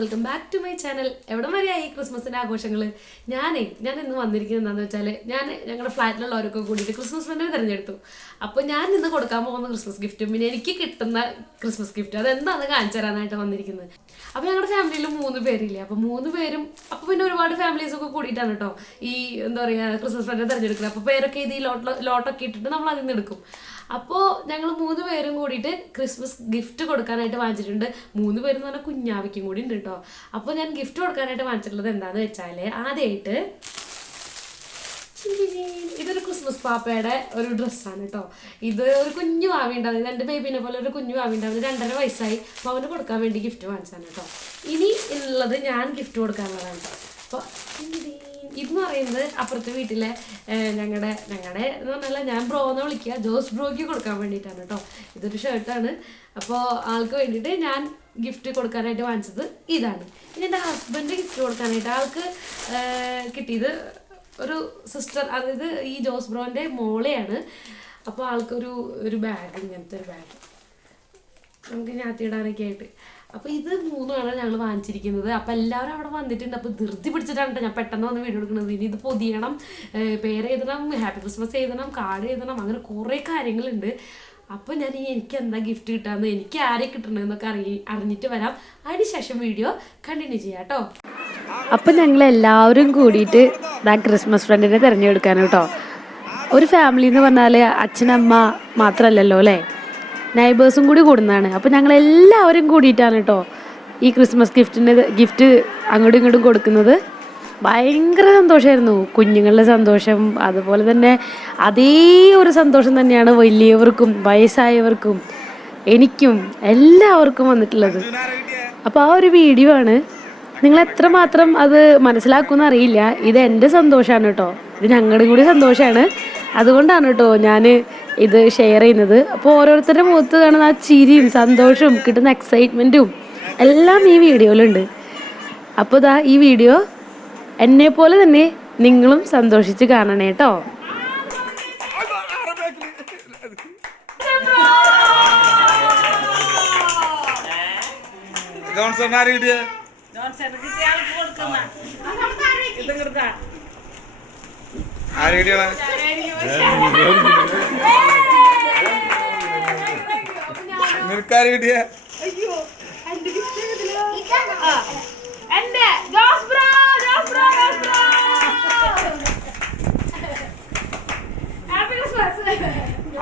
Welcome back to my channel. എവിടെ വരെയായി ക്രിസ്മസിന്റെ ആഘോഷങ്ങൾ ഞാനേ ഞാൻ ഇന്ന് വന്നിരിക്കുന്നത് എന്താണെന്ന് വെച്ചാൽ ഞാൻ ഞങ്ങളുടെ ഫ്ലാറ്റിലുള്ളവരൊക്കെ കൂടിയിട്ട് ക്രിസ്മസ് മെന്റെ തിരഞ്ഞെടുത്തു. അപ്പോൾ ഞാൻ ഇന്ന് കൊടുക്കാൻ പോകുന്ന ക്രിസ്മസ് ഗിഫ്റ്റും പിന്നെ എനിക്ക് കിട്ടുന്ന ക്രിസ്മസ് ഗിഫ്റ്റ് അതെന്താണെന്ന് കാണിച്ചു തരാനായിട്ട് വന്നിരിക്കുന്നത്. അപ്പോൾ ഞങ്ങളുടെ ഫാമിലിയിൽ മൂന്ന് പേരില്ലേ? അപ്പോൾ മൂന്ന് പേരും അപ്പോൾ പിന്നെ ഒരുപാട് ഫാമിലീസ് ഒക്കെ കൂടിയിട്ടാണ് കേട്ടോ ഈ എന്താ പറയുക ക്രിസ്മസ് ഫ്രണ്ട് തിരഞ്ഞെടുക്കുന്നത് അപ്പോൾ പേരൊക്കെ ഇത് ഈ ലോട്ട് ലോട്ടൊക്കെ ഇട്ടിട്ട് നമ്മൾ അതിൽ നിന്ന് എടുക്കും. അപ്പോൾ ഞങ്ങൾ മൂന്ന് പേരും കൂടിയിട്ട് ക്രിസ്മസ് ഗിഫ്റ്റ് കൊടുക്കാനായിട്ട് വാങ്ങിച്ചിട്ടുണ്ട്. മൂന്ന് പേരും എന്ന് പറഞ്ഞാൽ കുഞ്ഞാവിക്കും കൂടി ഉണ്ട് കേട്ടോ അപ്പോൾ ഞാൻ ഗിഫ്റ്റ് കൊടുക്കാനായിട്ട് വാങ്ങിച്ചിട്ടുള്ളത് എന്താണെന്ന് വെച്ചാൽ ആദ്യമായിട്ട് ക്രിസ്മസ് പാപ്പയുടെ ഒരു ഡ്രസ്സാണ് കേട്ടോ ഇത് ഒരു കുഞ്ഞു വാവി ഉണ്ടാവും എന്റെ ബേബിനെ പോലെ ഒരു കുഞ്ഞു വാവി ഉണ്ടാവും രണ്ടര വയസ്സായി. അപ്പോൾ അവന് കൊടുക്കാൻ വേണ്ടി ഗിഫ്റ്റ് വാങ്ങിച്ചാണ് കേട്ടോ ഇനി ഉള്ളത് ഞാൻ ഗിഫ്റ്റ് കൊടുക്കാനുള്ളതാണ് കേട്ടോ അപ്പോൾ ഇതെന്ന് പറയുന്നത് അപ്പുറത്തെ വീട്ടിലെ ഞങ്ങളുടെ ഞങ്ങളുടെ എന്ന് പറഞ്ഞാൽ ഞാൻ ബ്രോ എന്ന് വിളിക്കുക. ജോസ് ബ്രോയ്ക്ക് കൊടുക്കാൻ വേണ്ടിയിട്ടാണ് കേട്ടോ ഇതൊരു ഷർട്ടാണ് അപ്പോൾ ആൾക്ക് വേണ്ടിയിട്ട് ഞാൻ ഗിഫ്റ്റ് കൊടുക്കാനായിട്ട് വാങ്ങിച്ചത് ഇതാണ്. ഇനി എന്റെ ഹസ്ബൻഡ് ഗിഫ്റ്റ് കൊടുക്കാനായിട്ട് ആൾക്ക് കിട്ടിയത് ഒരു സിസ്റ്റർ അതായത് ഈ ജോസ് ബ്രോന്റെ മോളെയാണ്. അപ്പോൾ ആൾക്കൊരു ഒരു ബാഗ് ഇങ്ങനത്തെ ഒരു ബാഗ് നമുക്ക് ഞാത്തിയിടാനൊക്കെ ആയിട്ട്. അപ്പോൾ ഇത് മൂന്നുമാണ് ഞങ്ങൾ വാങ്ങിച്ചിരിക്കുന്നത്. അപ്പോൾ എല്ലാവരും അവിടെ വന്നിട്ടുണ്ട്. അപ്പോൾ ധൃതി പിടിച്ചിട്ടാണ് ഞാൻ പെട്ടെന്ന് വന്ന് വീഡിയോ എടുക്കുന്നത്. ഇനി ഇത് പൊതിയണം പേര് എഴുതണം ഹാപ്പി ക്രിസ്മസ് എഴുതണം കാർഡ് എഴുതണം അങ്ങനെ കുറേ കാര്യങ്ങളുണ്ട്. അപ്പോൾ ഞാൻ ഇനി എനിക്ക് എന്താ ഗിഫ്റ്റ് കിട്ടാന്ന് എനിക്ക് ആരെ കിട്ടണമെന്നൊക്കെ അറിയി അറിഞ്ഞിട്ട് വരാം. അതിനുശേഷം വീഡിയോ കണ്ടിന്യൂ ചെയ്യാം കേട്ടോ. അപ്പം ഞങ്ങൾ എല്ലാവരും കൂടിയിട്ട് ദാ ക്രിസ്മസ് ഫ്രണ്ടിനെ തിരഞ്ഞെടുക്കാൻ കേട്ടോ. ഒരു ഫാമിലി എന്ന് പറഞ്ഞാൽ അച്ഛനമ്മ മാത്രമല്ലല്ലോ അല്ലേ? നൈബേഴ്സും കൂടി കൂടുന്നതാണ്. അപ്പോൾ ഞങ്ങൾ എല്ലാവരും കൂടിയിട്ടാണ് കേട്ടോ ഈ ക്രിസ്മസ് ഗിഫ്റ്റിന്റെ ഗിഫ്റ്റ് അങ്ങോട്ടും ഇങ്ങോട്ടും കൊടുക്കുന്നത്. ഭയങ്കര സന്തോഷമായിരുന്നു കുഞ്ഞുങ്ങളുടെ സന്തോഷം അതുപോലെ തന്നെ അതേ ഒരു സന്തോഷം തന്നെയാണ് വലിയവർക്കും വയസ്സായവർക്കും എനിക്കും എല്ലാവർക്കും വന്നിട്ടുള്ളത്. അപ്പോൾ ആ ഒരു വീഡിയോ ആണ് നിങ്ങൾ എത്രമാത്രം അത് മനസ്സിലാക്കുമെന്ന് അറിയില്ല. ഇത് എന്റെ സന്തോഷമാണ് കേട്ടോ. ഇത് ഞങ്ങളുടെ കൂടി സന്തോഷമാണ് അതുകൊണ്ടാണ് കേട്ടോ ഞാൻ ഇത് ഷെയർ ചെയ്യുന്നത്. അപ്പോൾ ഓരോരുത്തരുടെ മുഖത്ത് കാണുന്ന ആ ചിരിയും സന്തോഷവും കിട്ടുന്ന എക്സൈറ്റ്മെന്റും എല്ലാം ഈ വീഡിയോയിലുണ്ട്. അപ്പോൾ ഇതാ ഈ വീഡിയോ എന്നെ പോലെ തന്നെ നിങ്ങളും സന്തോഷിച്ച് കാണണേ കേട്ടോ. ജോൺസൺ ആര് കിട്ടിയ ആര് കിട്ടിയാണ് നിനക്കാര് കിട്ടിയ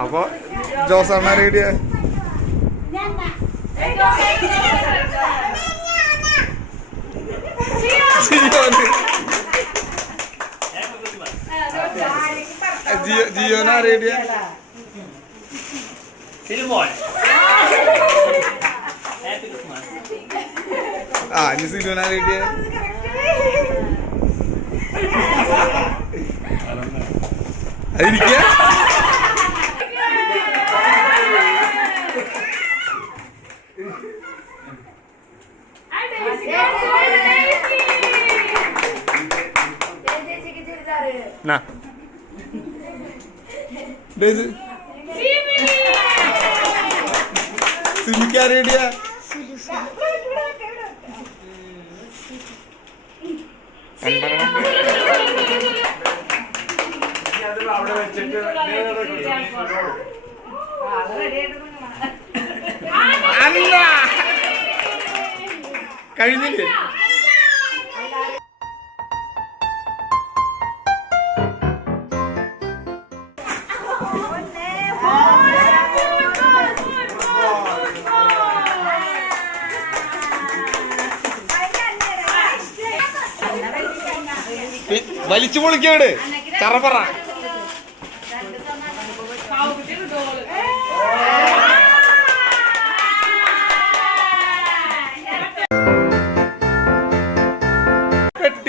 അപ്പൊ ജോസൺ ആര് കിട്ടിയ ജിയോ ജിയോന് കിട്ടിയ ആ ഇനി സിലുവിന് ആര് കിട്ടിയ Na. ഡേയ്സ്. സിമിക്ക് ആര് കിട്ടിയ അല്ല. കഴിഞ്ഞില്ലേ? വലിച്ചു പൊളിക്കാട് ചറപ്പറ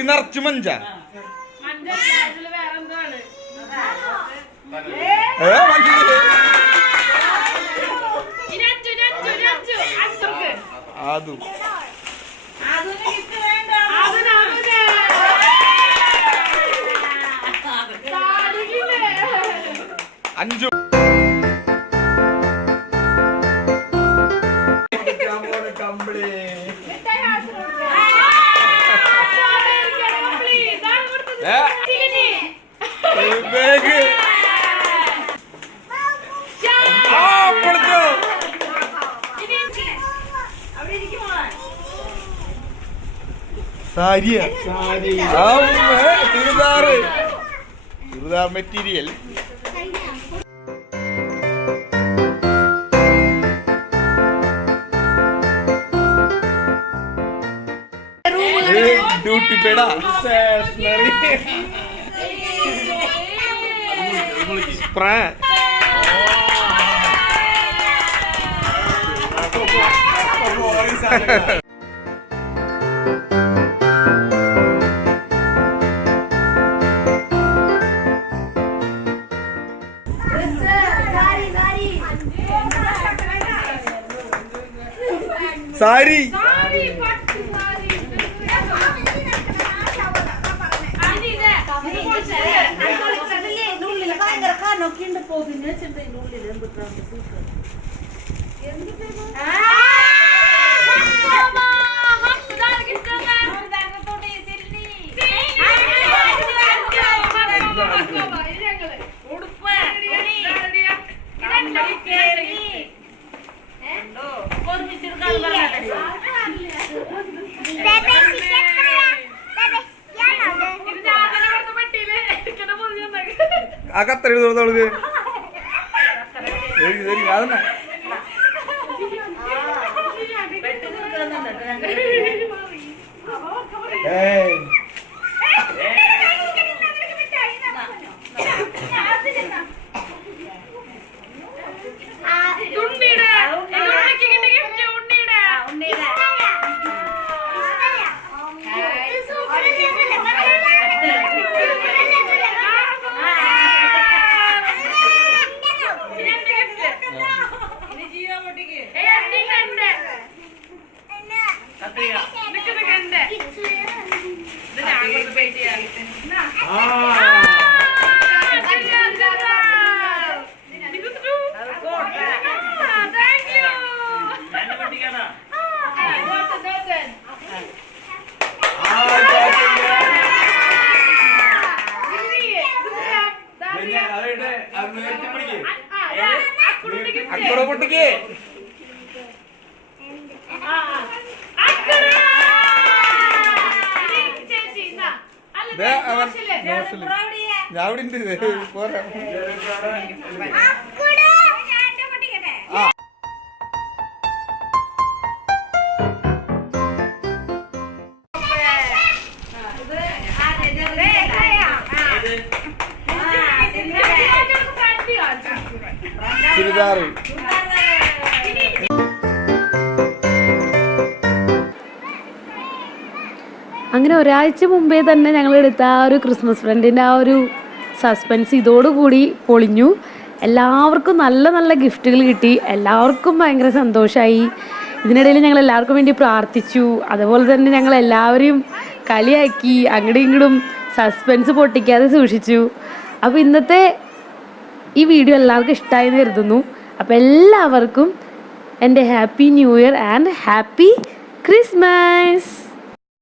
പെട്ടി നിറച്ചു മഞ്ച. അതും അഞ്ചു. സാരിയാ. ചുരിദാറ്. ചുരിദാർ മെറ്റീരിയൽ. ഡ്യൂട്ടി പേടാ. சாரி நொக்கிண்டு போகுதுன்னு சின்ன நூலில் இருந்துட்டாங்க சீக்கிரம் எந்த பேர் ആ കത്തറി തുറന്നോളൂ ശരി ശരി അതന്നെ ഏയ്. അക്കുറ പൊട്ടിക്ക്. ഞാൻ അവിടെ ഉണ്ട്. ദേ, പോരാ. അങ്ങനെ ഒരാഴ്ച മുമ്പേ തന്നെ ഞങ്ങൾ എടുത്ത ആ ഒരു ക്രിസ്മസ് ഫ്രണ്ടിന്റെ ആ ഒരു സസ്പെൻസ് ഇതോടുകൂടി പൊളിഞ്ഞു. എല്ലാവർക്കും നല്ല നല്ല ഗിഫ്റ്റുകൾ കിട്ടി. എല്ലാവർക്കും ഭയങ്കര സന്തോഷമായി ഇതിനിടയിൽ ഞങ്ങൾ എല്ലാവർക്കും വേണ്ടി പ്രാർത്ഥിച്ചു. അതുപോലെ തന്നെ ഞങ്ങൾ എല്ലാവരെയും കളിയാക്കി അങ്ങടും ഇങ്ങടും സസ്പെൻസ് പൊട്ടിക്കാതെ സൂക്ഷിച്ചു. അപ്പോൾ ഇന്നത്തെ ഈ വീഡിയോ എല്ലാവർക്കും ഇഷ്ടമായി എന്ന് കരുതുന്നു. അപ്പോൾ എല്ലാവർക്കും എന്റെ happy new year and happy Christmas